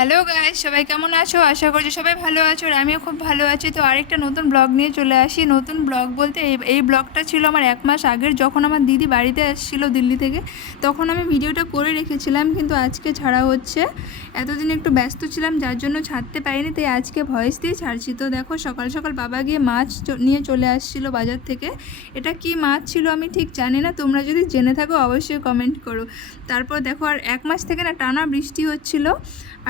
Hello guys, সবাই কেমন আছো? আশা করছি সবাই ভালো আছো আর আমিও খুব ভালো আছি। তো আরেকটা নতুন ব্লগ নিয়ে চলে আসি। নতুন ব্লগ বলতে এই ব্লগটা ছিল আমার 1 মাস আগের, যখন আমার দিদি বাড়িতে এসেছিলো দিল্লি থেকে। তখন আমি ভিডিওটা করে রেখেছিলাম, কিন্তু আজকে ছাড়া হচ্ছে। এতদিন একটু ব্যস্ত ছিলাম যার জন্য ছাড়তে পারিনি, তাই আজকে ভয়েস দিয়ে ছাড়ছি। তো দেখো, সকাল সকাল বাবা গিয়ে মাছ নিয়ে চলে আসছিলো বাজার থেকে। এটা কি মাছ ছিল আমি ঠিক জানি না, তোমরা যদি জেনে থাকো অবশ্যই কমেন্ট করো। তারপর দেখো, আর 1 মাস থেকে না টানা বৃষ্টি হচ্ছিলো,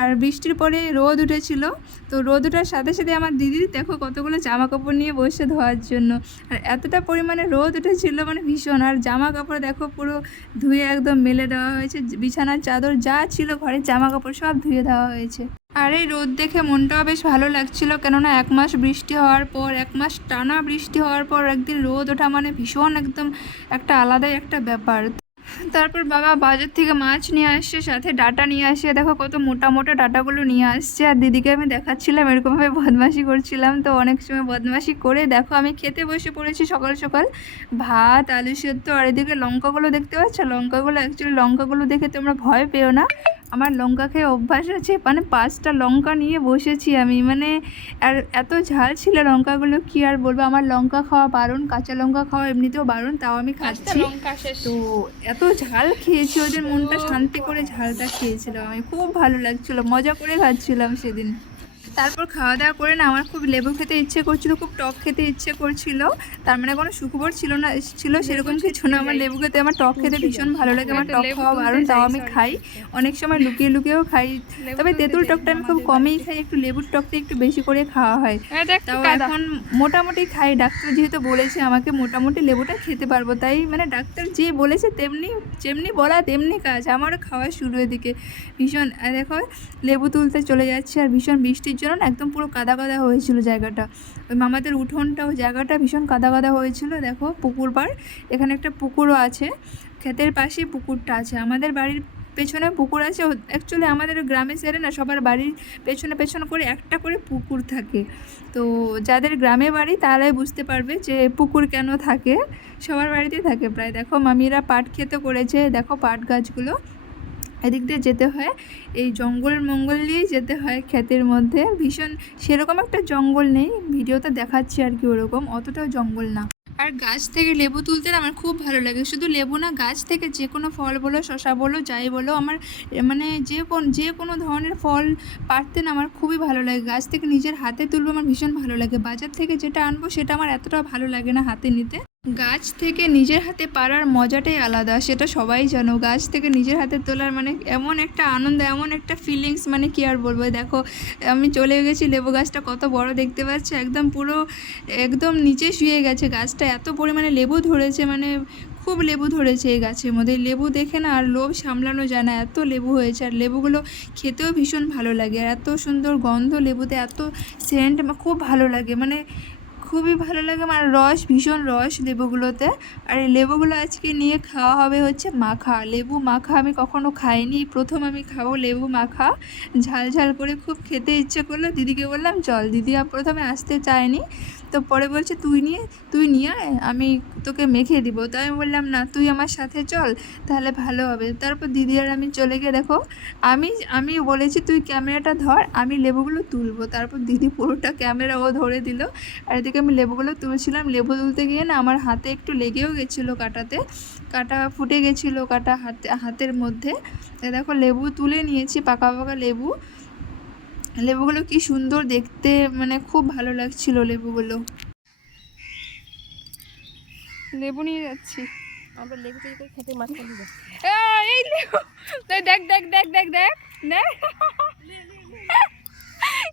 আর বৃষ্টির পরে রোদ উঠেছিল। তো রোদ ওঠার সাথে সাথে আমার দিদি দেখো কতগুলো জামা কাপড় নিয়ে বসে ধোয়ার জন্য। আর এতটা পরিমাণে রোদ উঠেছিল মানে ভীষণ। আর জামা কাপড় দেখো পুরো ধুয়ে একদম মেলে দেওয়া হয়েছে, বিছানার চাদর যা ছিল ঘরের জামা কাপড় সব ধুয়ে দেওয়া হয়েছে। আর এই রোদ দেখে মনটাও বেশ ভালো লাগছিল, কেননা 1 মাস বৃষ্টি হওয়ার পর, 1 মাস টানা বৃষ্টি হওয়ার পর একদিন রোদ ওঠা মানে ভীষণ একদম একটা আলাদাই একটা ব্যাপার। তারপর বাবা বাজার থেকে মাছ নিয়ে আসছে, সাথে ডাটা নিয়ে আসছে। দেখো কত মোটা মোটা ডাটাগুলো নিয়ে আসছে। আর দিদিকে আমি দেখাচ্ছিলাম, এরকমভাবে বদমাশি করছিলাম। তো অনেক সময় বদমাশি করে দেখো আমি খেতে বসে পড়েছি সকাল সকাল। ভাত, আলু সেদ্ধ, আর এদিকে লঙ্কাগুলো দেখতে পাচ্ছ। লঙ্কাগুলো দেখে তোমরা ভয় পেও না, আমার লঙ্কা খেয়ে অভ্যাস আছে। মানে 5টা লঙ্কা নিয়ে বসেছি আমি, মানে আর এত ঝাল ছিল লঙ্কাগুলো, কি আর বলবো। আমার লঙ্কা খাওয়া বারণ, কাঁচা লঙ্কা খাওয়া এমনিতেও বারণ, তাও আমি খাচ্ছি। তো এত ঝাল খেয়েছি, ওদের মনটা শান্তি করে ঝালটা খেয়েছিলাম আমি, খুব ভালো লাগছিলো, মজা করে খাচ্ছিলাম সেদিন। তারপর খাওয়া দাওয়া করে না আমার খুব লেবু খেতে ইচ্ছে করছিল, খুব টক খেতে ইচ্ছে করছিল। তার মানে কোনো সুখবর ছিল না, ছিল সেরকম কিছু না। আমার লেবু খেতে, আমার টক খেতে ভীষণ ভালো লাগে। আমার টক খাওয়া বারণ, তাও আমি খাই। অনেক সময় লুকিয়ে লুকিয়েও খাই। তবে তেঁতুল টকটা আমি খুব কমই খাই, একটু লেবুর টকটা একটু বেশি করে খাওয়া হয়। তাও এখন মোটামুটি খাই, ডাক্তার যেহেতু বলেছে আমাকে মোটামুটি লেবুটা খেতে পারবো, তাই মানে ডাক্তার যে বলেছে তেমনি, যেমনি বলা তেমনি কাজ, আমারও খাওয়া শুরু। এদিকে ভীষণ দেখো লেবু তুলতে চলে যাচ্ছে, আর ভীষণ বৃষ্টির জন্য না একদম পুরো কাদা কাদা হয়েছিল জায়গাটা। ওই মামাদের উঠোনটাও জায়গাটা ভীষণ কাদা কাদা হয়েছিল। দেখো পুকুর পাড়, এখানে একটা পুকুরও আছে, ক্ষেতের পাশে পুকুরটা আছে। আমাদের বাড়ির পেছনে পুকুর আছে। অ্যাকচুয়ালি আমাদের গ্রামে সেরে না সবার বাড়ির পেছনে পেছনে করে একটা করে পুকুর থাকে। তো যাদের গ্রামে বাড়ি তারাই বুঝতে পারবে যে পুকুর কেন থাকে, সবার বাড়িতেই থাকে প্রায়। দেখো মামিরা পাট খেতে করেছে, দেখো পাট গাছগুলো। এদিক দিয়ে যেতে হয়, এই জঙ্গল মঙ্গল দিয়েই যেতে হয় ক্ষেতের মধ্যে। ভীষণ সেরকম একটা জঙ্গল নেই, ভিডিওতে দেখাচ্ছি আর কি, ওরকম অতটাও জঙ্গল না। আর গাছ থেকে লেবু তুলতে আমার খুব ভালো লাগে। শুধু লেবু না, গাছ থেকে যে কোনো ফল বলো, শশা বলো, যাই বলো, আমার মানে যে কোনো ধরনের ফল পাড়তে না আমার খুবই ভালো লাগে। গাছ থেকে নিজের হাতে তুলবো আমার ভীষণ ভালো লাগে। বাজার থেকে যেটা আনবো সেটা আমার এতটা ভালো লাগে না হাতে নিতে। গাছ থেকে নিজের হাতে পাড়ার মজাটাই আলাদা, সেটা সবাই জানো। গাছ থেকে নিজের হাতে তোলার মানে এমন একটা আনন্দ, এমন একটা ফিলিংস, মানে কি আর বলবো। দেখো আমি চলে গেছি, লেবু গাছটা কত বড় দেখতে পাচ্ছি, একদম পুরো একদম নিচে শুয়ে গেছে গাছটা, এত পরিমাণে লেবু ধরেছে, মানে খুব লেবু ধরেছে এই গাছের মধ্যে। লেবু দেখে না আর লোভ সামলানো যায় না, এত লেবু হয়েছে। আর লেবুগুলো খেতেও ভীষণ ভালো লাগে, আর এত সুন্দর গন্ধ লেবুতে, এত সেন্ট, খুব ভালো লাগে, মানে খুবই ভালো লাগে। আমার রস, ভীষণ রস লেবুগুলোতে। আর এই লেবুগুলো আজকে নিয়ে খাওয়া হবে হচ্ছে মাখা, লেবু মাখা। আমি কখনো খাইনি, প্রথম আমি খাবো লেবু মাখা, ঝাল ঝাল করে। খুব খেতে ইচ্ছে করলো, দিদিকে বললাম চল। দিদি প্রথমে আসতে চায়নি, তো পরে বলছে তুই নিয়ে আয়, আমি তোকে মেখে দিব। তাই আমি বললাম না, তুই আমার সাথে চল, তাহলে ভালো হবে। তারপর দিদি আর আমি চলে গিয়ে দেখো, আমি বলেছি তুই ক্যামেরাটা ধর, আমি লেবুগুলো তুলবো। তারপর দিদি পুরোটা ক্যামেরা ও ধরে দিল, আর এদিকে আমি লেবুগুলো তুলছিলাম। লেবু তুলতে গিয়ে না আমার হাতে একটু লেগেও গেছিলো, কাটা ফুটে গেছিলো, কাটা হাতের মধ্যে। দেখো লেবু তুলে নিয়েছি, পাকা পাকা লেবুগুলো কি সুন্দর দেখতে, মানে খুব ভালো লাগছিল লেবুগুলো। লেবু নিয়ে যাচ্ছি, আমরা লেবু তৈরি করে খেতে মাছ খাবি। এই লেবু দেখ দেখ দেখ দেখ দেখ দেখ দেখ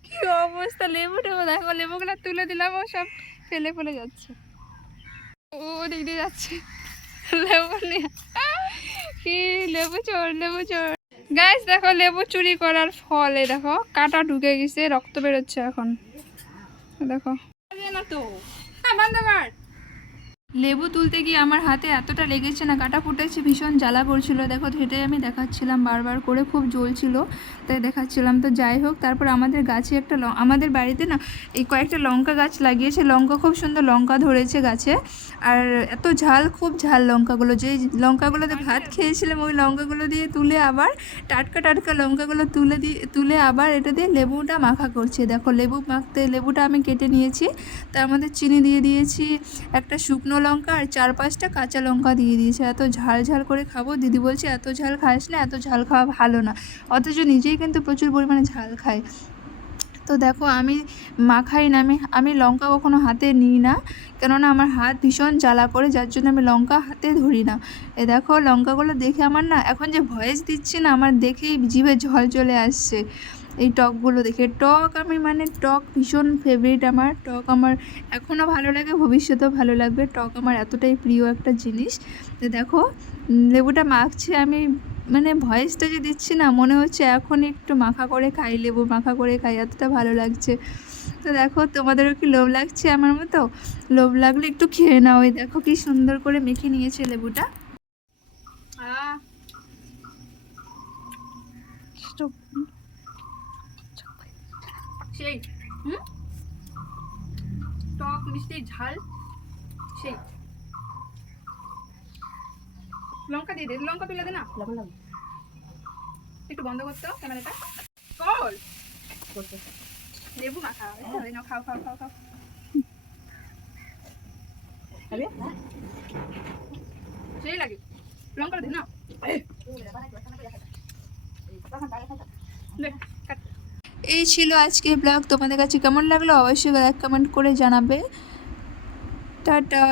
কি অবস্থা। লেবু দেখো, লেবুগুলো তুলে দিলাম, ও সব ফেলে ফেলে যাচ্ছে, ও দিক দিয়ে যাচ্ছে লেবু নিয়ে। কি লেবু চোর। গাইস দেখো, লেবু চুরি করার ফলে দেখো কাটা ঢুকে গেছে, রক্ত বেরোচ্ছে এখন। দেখো না তো, বন্ধ কর। লেবু তুলতে গিয়ে আমার হাতে এতটা লেগেছে না, কাটা ফুটেছে, ভীষণ জ্বালা করছিল। দেখো সেটাই আমি দেখাচ্ছিলাম বারবার করে, খুব জ্বলছিল তাই দেখাচ্ছিলাম। তো যাই হোক, তারপর আমাদের গাছে একটা আমাদের বাড়িতে না এই কয়েকটা লঙ্কা গাছ লাগিয়েছে, লঙ্কা খুব সুন্দর লঙ্কা ধরেছে গাছে। আর এত ঝাল, খুব ঝাল লঙ্কাগুলো, যেই লঙ্কাগুলোতে ভাত খেয়েছিলাম ওই লঙ্কাগুলো দিয়ে তুলে আবার টাটকা টাটকা লঙ্কাগুলো তুলে আবার এটা দিয়ে লেবুটা মাখা করছে। দেখো লেবু মাখতে, লেবুটা আমি কেটে নিয়েছি, তার মধ্যে চিনি দিয়ে দিয়েছি, একটা শুকনো লঙ্কা আর 4-5টা কাঁচা লঙ্কা দিয়ে দিয়েছে। এত ঝাল ঝাল করে খাবো, দিদি বলছে এত ঝাল খাস না, এত ঝাল খাওয়া ভালো না, অথচ নিজেই কিন্তু প্রচুর পরিমাণে ঝাল খায়। তো দেখো আমি মাখাই না, আমি লঙ্কা কখনো হাতে নিই না, কেননা আমার হাত ভীষণ জ্বালা করে, যার জন্য আমি লঙ্কা হাতে ধরি না। এ দেখো লঙ্কাগুলো দেখে আমার না, এখন যে ভয়েস দিচ্ছি না, আমার দেখেই জিভে জল চলে আসছে এই টকগুলো দেখে। টক আমি মানে টক ভীষণ ফেভারিট আমার, টক আমার এখনও ভালো লাগে, ভবিষ্যতেও ভালো লাগবে। টক আমার এতটাই প্রিয় একটা জিনিস। তো দেখো লেবুটা মাখছি আমি, মানে ভয়েসটা যে দিচ্ছি না, মনে হচ্ছে এখন একটু মাখা করে খাই, লেবু মাখা করে খাই, এতটা ভালো লাগছে। তো দেখো তোমাদেরও কি লোভ লাগছে আমার মতো? লোভ লাগলে একটু খেয়ে নাও। ওই দেখো কি সুন্দর করে মেখে নিয়েছে লেবুটা। সেই টক মিষ্টি ঝাল সেই। লঙ্কা দিয়ে দে, লঙ্কা তুলে দে না, লবণ লাগবে একটু বন্ধ করতো ক্যামেরাটা। কল করতে লেবু মাখা, নাও খাও খাও খাও খাও। খাবে সেই লাগে, লঙ্কা দে না। এই ছিল আজকের ব্লগ। তোমাদের কাছে কেমন লাগলো অবশ্যই কমেন্ট করে জানাবে। টাটা।